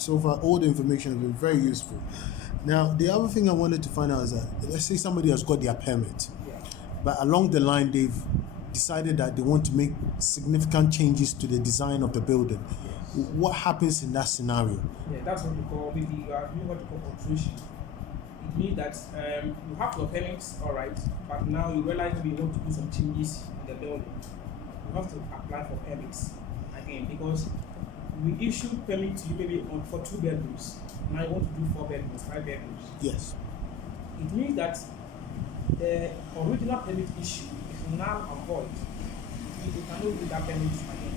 so far all the information has been very useful. Now, the other thing I wanted to find out is that, let's say somebody has got their permit, but along the line they've decided that they want to make significant changes to the design of the building. What happens in that scenario? Yeah, that's what we call maybe you are doing what we call alteration. It means that you have your permits, all right, but now you realize that you want to do some changes in the building. You have to apply for permits again, because we issued permit to you maybe for 2 bedrooms. Now you want to do 4 bedrooms, 5 bedrooms. Yes. It means that the original permit issue is now avoid. You cannot do that permit again.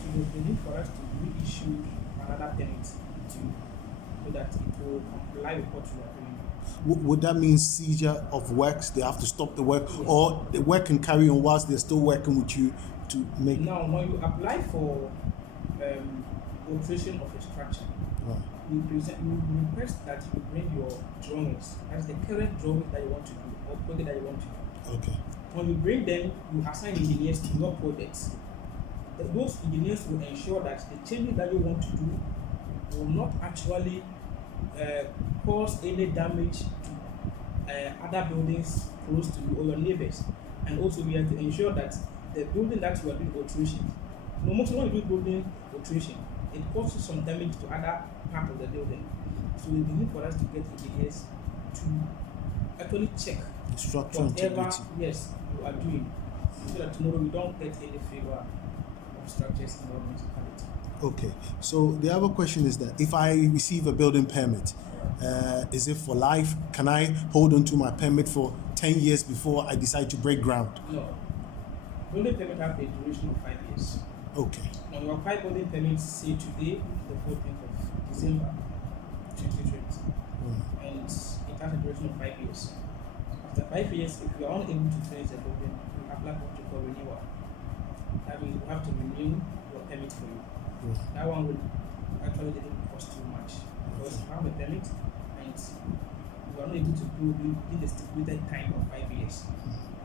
So there's the need for us to reissue another permit so that it will comply with what you are doing. Would that mean seizure of works? They have to stop the work, or the work can carry on whilst they're still working with you to make? Now, when you apply for alteration of a structure, you request that you bring your drawings. That's the current drawing that you want to do, or project that you want to do. Okay. When you bring them, you assign engineers to your projects. Those engineers will ensure that the changes that you want to do will not actually cause any damage to other buildings close to you or your neighbors. And also, we have to ensure that the building that you are doing alteration, no matter when you do building alteration, it causes some damage to other part of the building. So we need for us to get engineers to actually check structural whatever integrity. Yes you are doing, so that tomorrow we don't get any favor of structures in our municipality. Okay. So the other question is that if I receive a building permit, is it for life? Can I hold on to my permit for 10 years before I decide to break ground? No. Building permit have a duration of 5 years. Okay. Now your 5 building permits say today, the 14th of December 2020, and it has a duration of 5 years. After 5 years, if you are unable to finish the building, you apply what you call renewal. That means you have to renew your permit for you. That one will actually didn't cost too much, because you have a permit and you are not able to do in the stipulated time of 5 years.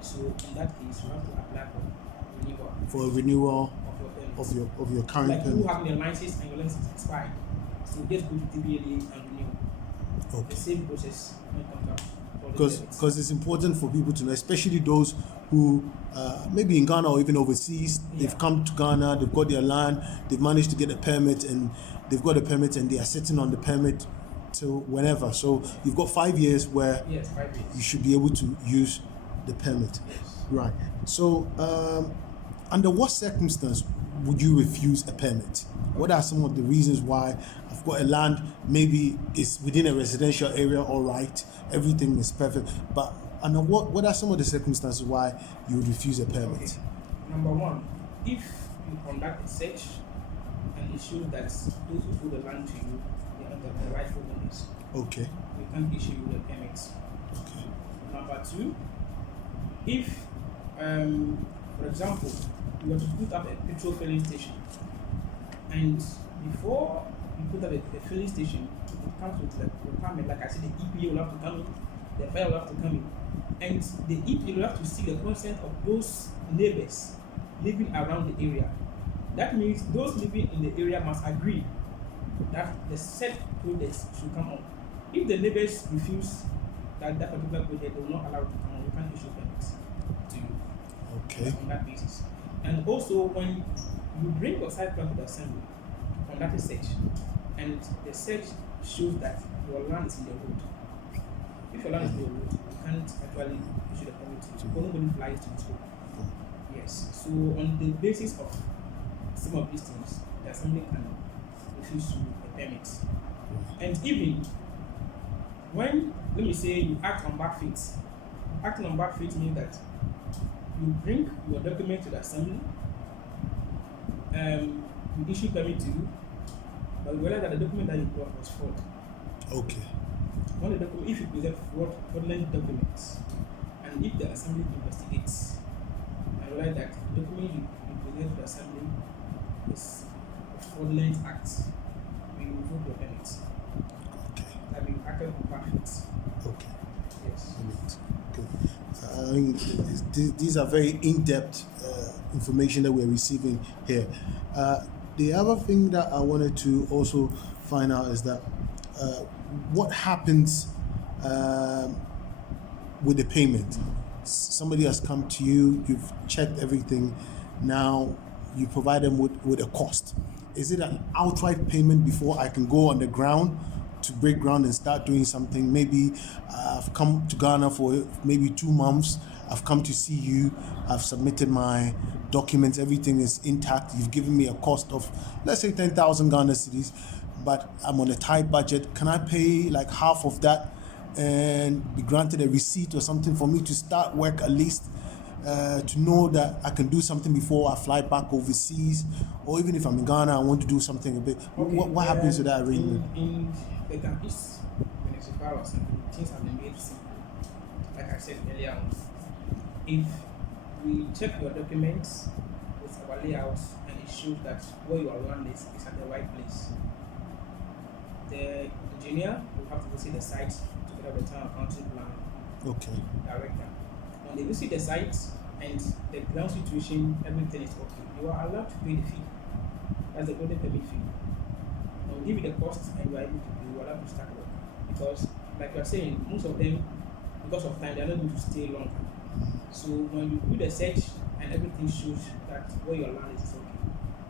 So in that case, you have to apply for renewal. For a renewal of your permit. of your current like permit. you having a license and your license is expired, so just go to TBLA and renew. Okay. The same process when it comes out. Because it's important for people to know, especially those who maybe in Ghana or even overseas, they've come to Ghana, they've got their land, they've managed to get a permit, and they've got a permit and they are sitting on the permit till whenever. So you've got 5 years where 5 years. you should be able to use the permit. Yes. Right. So under what circumstance would you refuse a permit? What are some of the reasons why? I've got a land, maybe it's within a residential area, all right, everything is perfect, but under what are some of the circumstances why you would refuse a permit? Okay. Number one, if you conduct a search and it shows that those who sold the land to you, they are the rightful owners, Okay. we can't issue you the permits. Okay. Number two, if, for example, you were to put up a petrol filling station, and before you put up a filling station, it comes with the requirement, like I said, the EPA will have to come in, the fire will have to come in, and the EPA will have to seek the consent of those neighbors living around the area. That means those living in the area must agree that the said project should come on. If the neighbors refuse that particular project, they will not allow it to come on. We can't issue permits to you. Okay. On that basis. And also, when you bring your site plan to the assembly, conduct a search, and the search shows that your land is in the road. If your land is in the road, you can't actually issue the permit to you. Nobody flies to the school. Yes. So on the basis of some of these things, the assembly can refuse you a permit. And even when, let me say, you act on bad faith. Acting on bad faith means that you bring your document to the assembly, we issue permit to you, but you realize that the document that you brought was fraud. Okay. When the document, if you present fraudulent documents, and if the assembly investigates and realize that the document you present to the assembly is a fraudulent act, we revoke your permit. Okay. That means acted on bad faith. Okay. Yes. Okay. I mean, these are very in-depth information that we're receiving here. The other thing that I wanted to also find out is that what happens with the payment. Somebody has come to you, you've checked everything, now you provide them with a cost. Is it an outright payment before I can go on the ground to break ground and start doing something? Maybe I've come to Ghana for maybe 2 months, I've come to see you, I've submitted my documents, everything is intact, you've given me a cost of, let's say 10,000 Ghana cedis, but I'm on a tight budget. Can I pay like half of that and be granted a receipt or something for me to start work at least, to know that I can do something before I fly back overseas? Or even if I'm in Ghana, I want to do something a bit. Okay, What happens to that arrangement? In the Ga East Municipal Assembly, things have been made simple. Like I said earlier on, if we check your documents with our layout and it shows that where your land is at the right place, the engineer will have to visit the site together with the town accounting plan director. When they visit the site and the ground situation, everything is okay, you are allowed to pay the fee. That's the building permit fee. Now give you the cost and you are able to pay, you are allowed to start work. Because like you are saying, most of them, because of time, they are not going to stay longer. So when you do the search and everything shows that where your land is okay,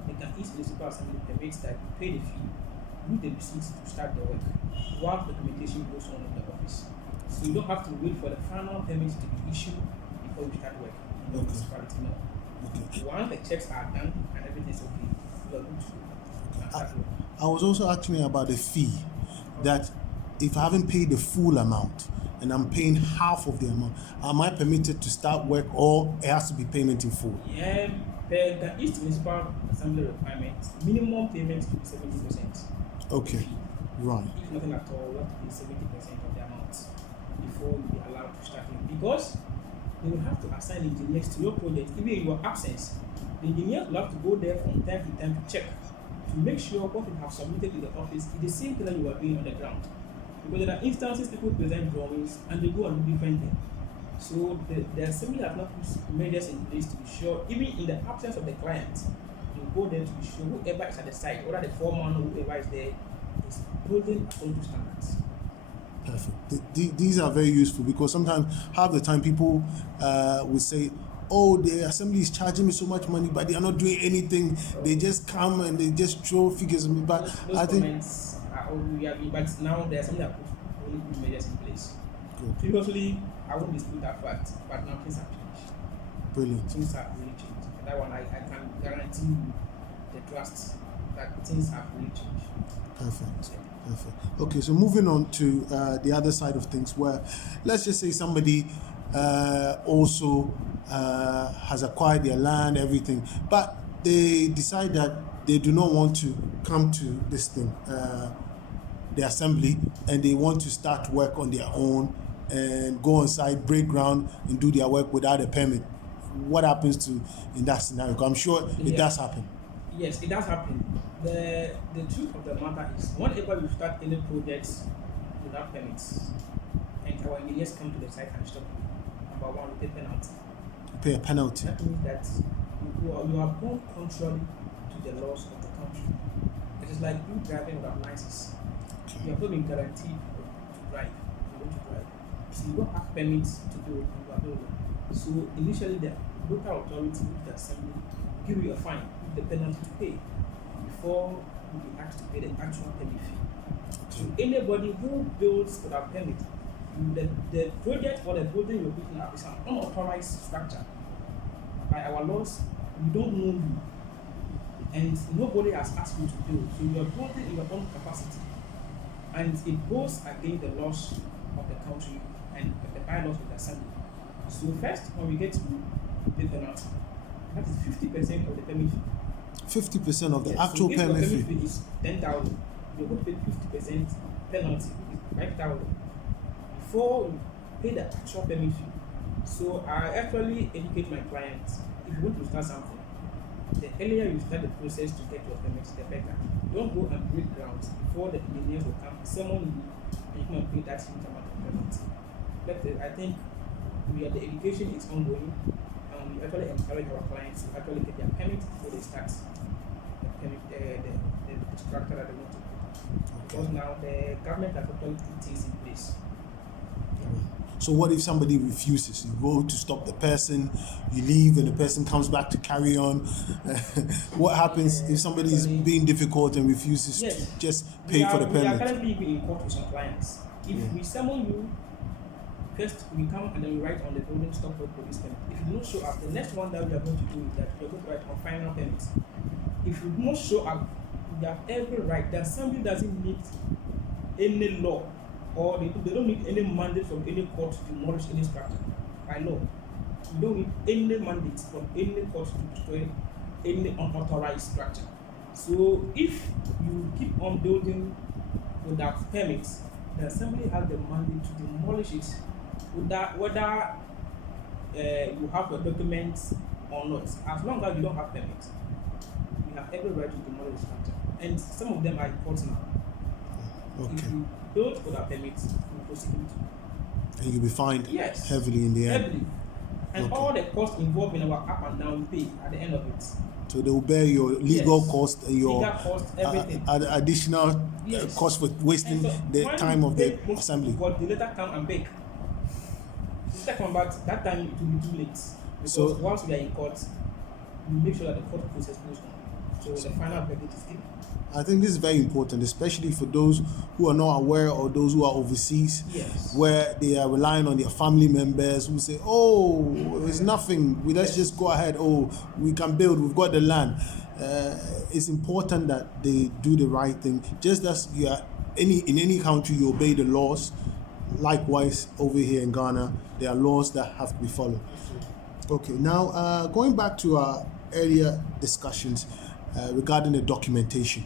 the Ga East Municipal Assembly permits that you pay the fee, with the receipts to start the work, while documentation goes on in the office. So you don't have to wait for the final permit to be issued before you start work in the municipality. No. Okay. Once the checks are done and everything is okay, you are good to go and start work. I was also asking about the fee, that if I haven't paid the full amount and I'm paying half of the amount, am I permitted to start work, or it has to be payment in full? Yeah, the Ga East Municipal Assembly requirement, minimum payment to be 70%. Okay, right. If nothing at all, you have to pay 70% of the amount before you be allowed to start it. Because they will have to assign engineers to your project, even in your absence. The engineers will have to go there from time to time to check, to make sure what you have submitted to the office is the same thing that you are doing on the ground. Because there are instances people present drawings and they go and do different things. So the assembly have not put measures in place to be sure, even in the absence of the client, you go there to be sure whoever is at the site, whether the foreman or whoever is there, is building according to standards. Perfect. These are very useful, because sometimes, half the time, people will say, oh, the assembly is charging me so much money, but they are not doing anything. They just come and they just throw figures at me. But those I think comments are all we have, but now the assembly have put only good measures in place. good. Previously, I won't dispute that fact, but now things have changed. Brilliant. Things have really changed. And that one, I can guarantee you the trust that things have really changed. Perfect. Perfect. Okay, so moving on to the other side of things, where let's just say somebody also has acquired their land, everything, but they decide that they do not want to come to this thing, the assembly, and they want to start work on their own and go on site, break ground, and do their work without a permit. What happens to in that scenario? 'Cause I'm sure it does happen. Yes, it does happen. The truth of the matter is, whenever you start any projects without permits, and our engineers come to the site and stop you, number one, we pay penalty. Pay a penalty. That means that you are born contrary to the laws of the country. It is like you driving without license. You have not been guaranteed to drive. You want to drive. So you don't have permits to do it, you are building. So initially, the local authority, the assembly, give you a fine, the penalty to pay before you be asked to pay the actual permit fee. So anybody who builds without permit, the project or the building you're putting up is an unauthorized structure. By our laws, we don't know you, and nobody has asked you to build. So you are building in your own capacity, and it goes against the laws of the country and the bylaws of the assembly. So first, when we get to the penalty, that is 50% of the permit fee. 50% of the Yes, actual so permit if your fee. permit fee is 10,000, you're going to pay 50% penalty, which is 5,000, before you pay the actual permit fee. So I actually educate my clients, if you want to start something, the earlier you start the process to get your permits, the better. Don't go and break grounds before the engineers will come, summon you, and you can pay that huge amount of penalty. But I think the education is ongoing, and we actually encourage our clients to actually get their permit before they start the structure that they want to put. Because now the government has actually put things in place. So what if somebody refuses? You go to stop the person, you leave, and the person comes back to carry on. What happens if somebody is being difficult and refuses to just pay for the We are permit? currently in court with some clients. If we summon you, first we come and then we write on the building stop work police permit. If you don't show up, the next one that we are going to do is that we are going to write on final permit. If you don't show up, you have every right. The assembly doesn't need any law, or they don't need any mandate from any court to demolish any structure by law. You don't need any mandate from any court to destroy any unauthorized structure. So if you keep on building without permits, the assembly has the mandate to demolish it whether you have the documents or not. As long as you don't have permits, you have every right to demolish the structure. And some of them are in court now. Okay. If you build without permits, you prosecute. And you'll be fined Yes. heavily in the end. Heavily. And Okay. all the costs involved in our up and down pay at the end of it. So they will bear your legal Yes. cost and your Legal cost, everything. additional Yes. cost for wasting And so the when time you of the beg most assembly. people, but they later come and beg. They later come back, that time it will be too late. Because So- once we are in court, we make sure that the court process goes on. So the final verdict is given. I think this is very important, especially for those who are not aware or those who are overseas, Yes. where they are relying on their family members who say, "Oh, it's nothing. Let's just go ahead. Oh, we can build. We've got the land." It's important that they do the right thing. Just as you are in any country, you obey the laws. Likewise, over here in Ghana, there are laws that have to be followed. Okay, now going back to our earlier discussions regarding the documentation,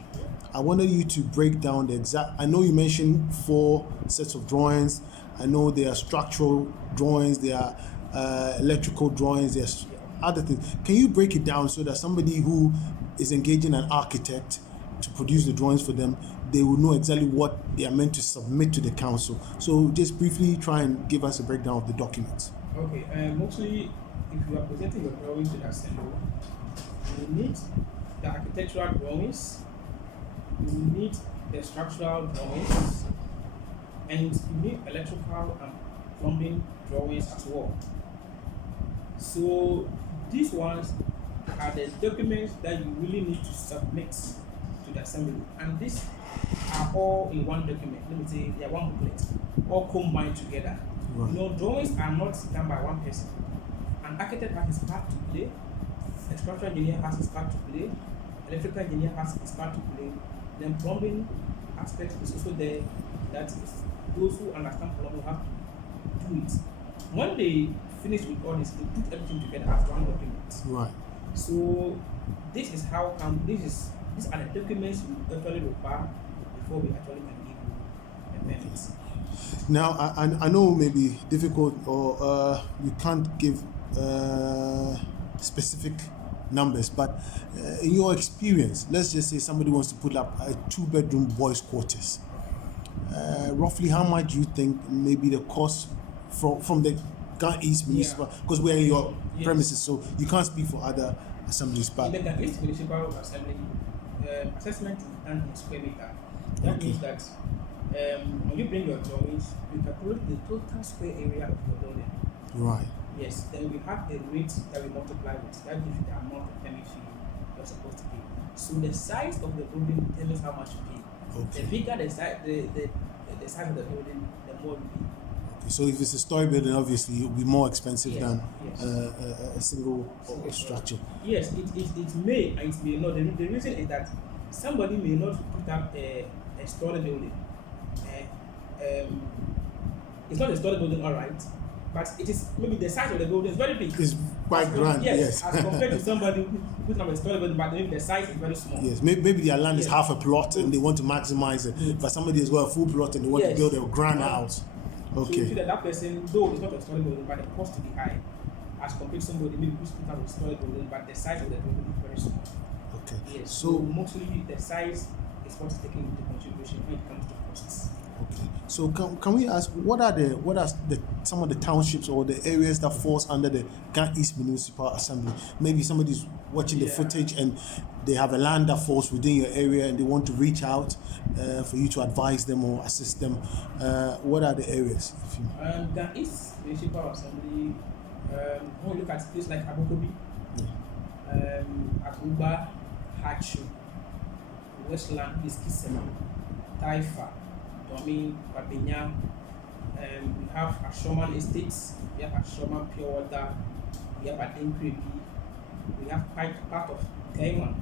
I wanted you to break down the exact. I know you mentioned 4 sets of drawings. I know there are structural drawings, there are electrical drawings, there's other things. Can you break it down so that somebody who is engaging an architect to produce the drawings for them, they will know exactly what they are meant to submit to the council? So just briefly try and give us a breakdown of the documents. Okay, mostly if you are presenting your drawings to the assembly, you need the architectural drawings, you need the structural drawings, and you need electrical and plumbing drawings as well. So these ones are the documents that you really need to submit to the assembly, and these are all in one document. Let me say they are one booklet, all combined together. Right. You know, drawings are not done by one person. An architect has his part to play, a structural engineer has his part to play, electrical engineer has his part to play, then plumbing aspect is also there. That is, those who understand plumbing have to do it. When they finish with all this, they put everything together as one document. Right. So this is how these are the documents we actually require before we actually can give you a permit. Now, I know it may be difficult or you can't give specific numbers, but in your experience, let's just say somebody wants to put up a 2-bedroom boys' quarters. Roughly how much do you think maybe the cost from the Ga East Municipal, because we're in your premises, so you can't speak for other assemblies, but In the Ga East Municipal Assembly, assessment is done in square meter. That Okay. means that when you bring your drawings, you calculate the total square area of your building. right. Yes, then we have a rate that we multiply with. That gives you the amount of permit fee you're supposed to pay. So the size of the building determines how much you pay. Okay. The bigger the size, the size of the building, the more you pay. Okay. So if it's a story building, obviously it will be more expensive Yes, than yes. a single Single structure. Yes, it may and it may not. The reason is that somebody may not put up a story building. It's not a story building, all right, but it is maybe the size of the building is very big. It's quite grand. Yes. As compared to somebody who puts up a story building, but maybe the size is very small. Yes, maybe their land is Yes. half a plot and they want to maximize it, Yes. but somebody has got a full plot and they want to Yes. build a grand house. So you see Okay. that person, though it's not a story building, but the cost to be high, as compared to somebody maybe who's put up a story building, but the size of the building is very small. Okay. Yes. So So mostly the size is what is taken into consideration when it comes to costs. okay. So can we ask what are some of the townships or the areas that falls under the Ga East Municipal Assembly? Maybe somebody's watching the footage and they have a land that falls within your area and they want to reach out for you to advise them or assist them. What are the areas? Ga East Municipal Assembly. When we look at places like Abokobi, Aruba, Hachu, Westland, Iskisema, Taifa, Domin, Babenya. We have Ashoman Estates, we have Ashoman Pure Water, we have Adenkrebi, we have part of Gaiman,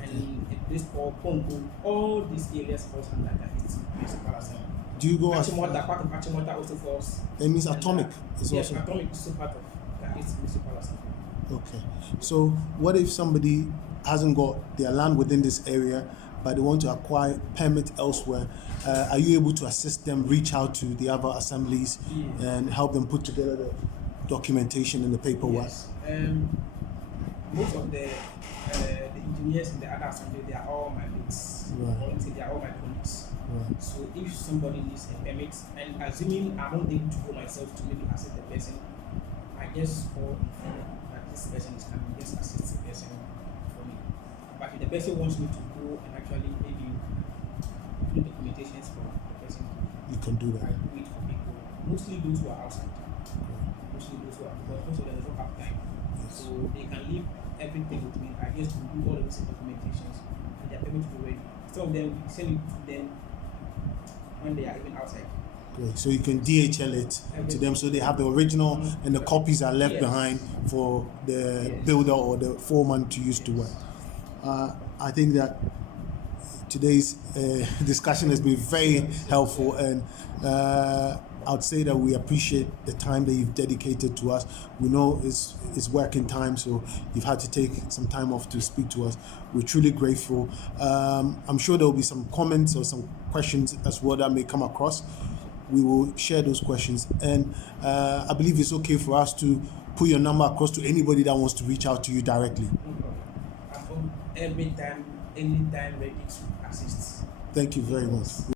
and a place called Pongo. All these areas fall under Ga East Municipal Assembly. Do you go Achimota, part of Achimota also falls. It means Atomic is yes, also. Atomic is also part of Ga East Municipal Assembly. Okay. So what if somebody hasn't got their land within this area, but they want to acquire permit elsewhere? Are you able to assist them, reach out to the other assemblies and help them put together the documentation and the paperwork? Yes. Most of the engineers in the other assembly, they are all my mates. Right. Or they are all my colleagues. Right. So if somebody needs a permit, and assuming I'm not able to go myself to maybe assist the person, I just call that this person is coming, just assist the person for me. But if the person wants me to go and actually maybe do documentations for the person, You can do I that. do it for people. Mostly those who are outside. Mostly those who are, because most of them don't have time. Yes. So they can leave everything with me. I just do all the missing documentations and their payment will be ready. Some of them we send it to them when they are even outside. Great. So you can DHL it to them so they have the original and the copies are left behind for the builder or the foreman to use to work. I think that today's discussion has been very helpful, and I'd say that we appreciate the time that you've dedicated to us. We know it's working time, so you've had to take some time off to speak to us. We're truly grateful. I'm sure there will be some comments or some questions as well that may come across. We will share those questions, and I believe it's okay for us to put your number across to anybody that wants to reach out to you directly. No problem. I'm home every time, anytime ready to assist. Thank you very much.